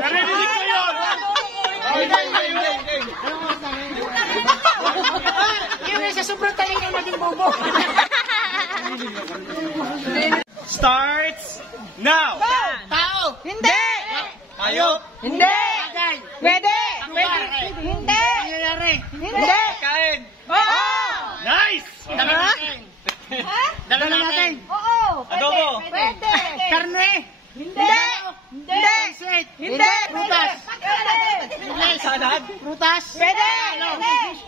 Narinig ko yun! Yung isa sobrang taling na maging bobo. Starts now! Tao! Hindi! Hayop! Hindi! Pwede! Hindi! Hindi! Kain! Oo! Nice! Dala natin! Oo! Adobo! Pwede! Karne! Hindi! Hindi! Hindi! Prutas! Salad! Prutas! Pwede!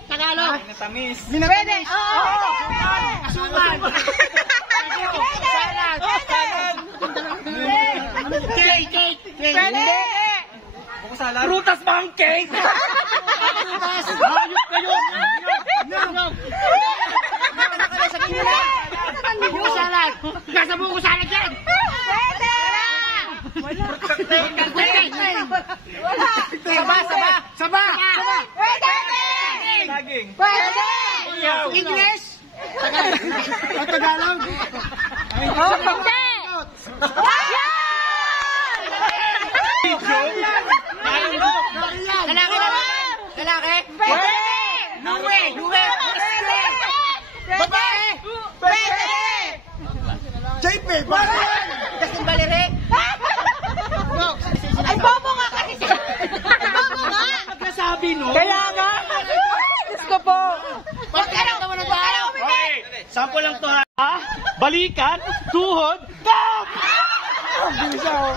Tagalog! Tamis! Pwede! Oo! Suman! Salad! Cake! Pwede! Salad! Prutas pancake! Prutas! Hayop kayo! Buko salad! Nasa buko salad yan! Pwede! Wala! Saba! Pwede! Saging! Pwede! English! Tagalog? Hindi! Lalaki? Pwede! Luwe! Babae! Pwede! Jaype! Kasing balere? Ay, bobo nga kasi siya! Bobo nga! Nagkasabi, no? Kaya nga! Gusto po! Pagkalang naman ang tayo! Okay! Sample lang to ha! Balikan! Tuhod! Tap! Bilis ako!